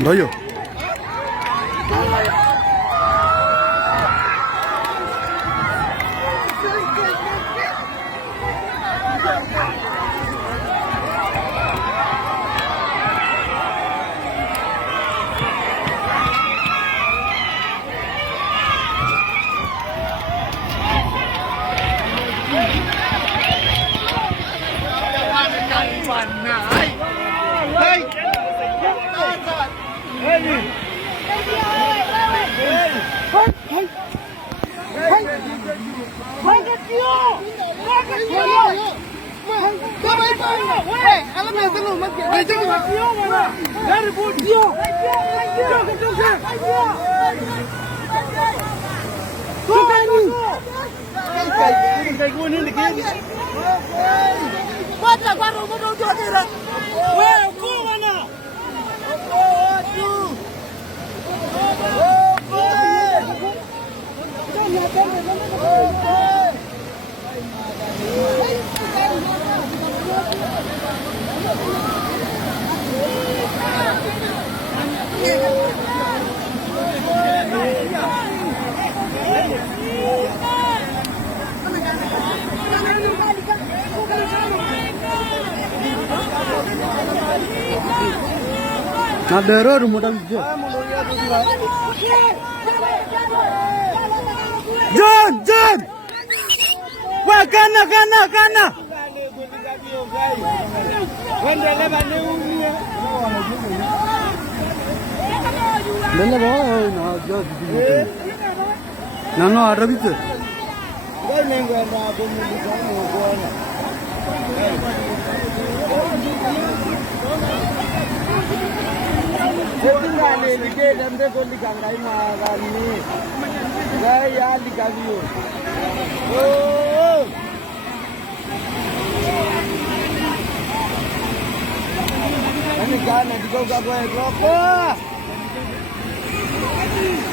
Ndio hiyo. Na dero motor je. John. Wah kana. Lele boy na jo. Nano Arabic. Settingane like damde kolli kangai magani gai ya likaviyo oh ani kana dikau ka ko